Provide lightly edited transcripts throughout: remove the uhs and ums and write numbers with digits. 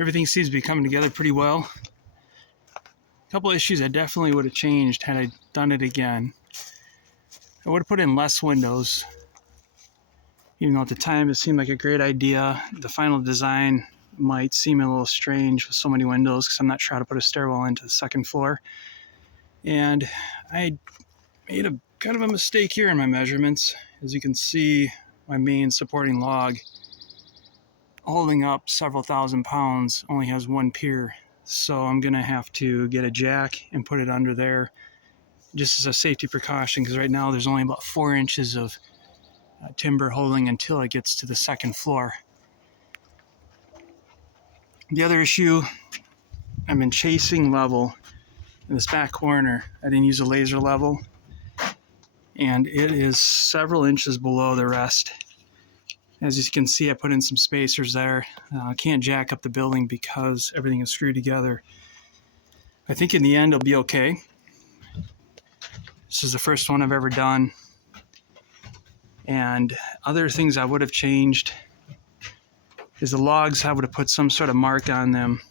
Everything seems to be coming together pretty well. A couple of issues I definitely would have changed had I done it again. I would have put in less windows. Even though at the time it seemed like a great idea, the final design might seem a little strange with so many windows because I'm not sure how to put a stairwell into the second floor. And I made a kind of a mistake here in my measurements. As you can see, my main supporting log, holding up several thousand pounds, only has one pier. So I'm going to have to get a jack and put it under there just as a safety precaution, because right now there's only about 4 inches of timber holding until it gets to the second floor. The other issue, I've been chasing level in this back corner, I didn't use a laser level, and it is several inches below the rest. As you can see, I put in some spacers there. I can't jack up the building because everything is screwed together. I think in the end it'll be okay. This is the first one I've ever done. And other things I would have changed is the logs. I would have put some sort of mark on them.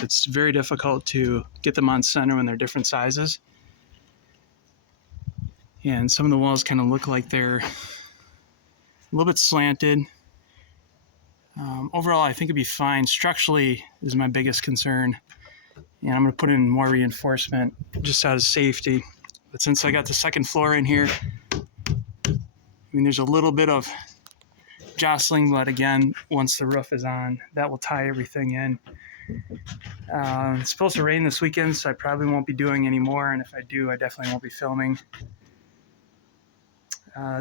It's very difficult to get them on center when they're different sizes. And some of the walls kind of look like they're a little bit slanted. Overall, I think it'd be fine. Structurally is my biggest concern. And I'm going to put in more reinforcement just out of safety. But since I got the second floor in here, I mean, there's a little bit of jostling, but again, once the roof is on, that will tie everything in. It's supposed to rain this weekend, so I probably won't be doing any more. And if I do, I definitely won't be filming.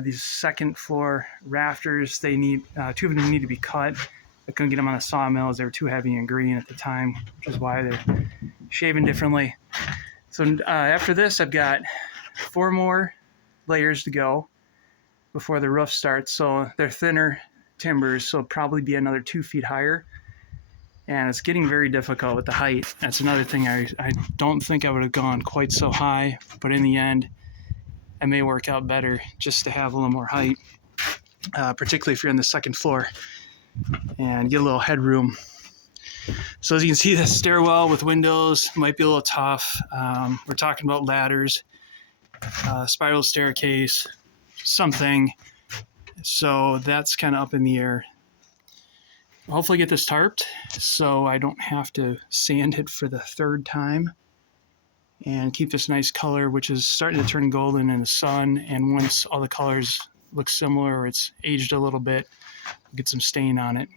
These second floor rafters, they need, two of them need to be cut. I couldn't get them on the sawmill as they were too heavy and green at the time, which is why they're shaven differently. So after this, I've got 4 more layers to go before the roof starts. So they're thinner timbers, so it'll probably be another 2 feet higher. And it's getting very difficult with the height. That's another thing. I don't think I would have gone quite so high, but in the end, it may work out better just to have a little more height, particularly if you're on the second floor, and get a little headroom. So as you can see, the stairwell with windows might be a little tough. We're talking about ladders, spiral staircase, something. So that's kind of up in the air. I'll hopefully get this tarped so I don't have to sand it for the 3rd time, and keep this nice color, which is starting to turn golden in the sun. And once all the colors look similar, or it's aged a little bit, get some stain on it.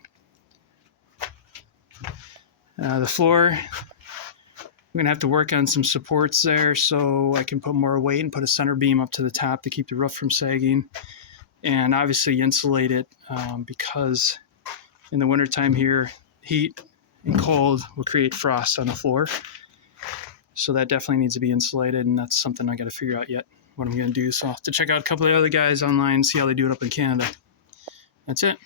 The floor, I'm going to have to work on some supports there so I can put more weight and put a center beam up to the top to keep the roof from sagging. And obviously insulate it because in the wintertime here, heat and cold will create frost on the floor. So that definitely needs to be insulated, and that's something I got to figure out yet what I'm going to do. So I'll have to check out a couple of other guys online, see how they do it up in Canada. That's it.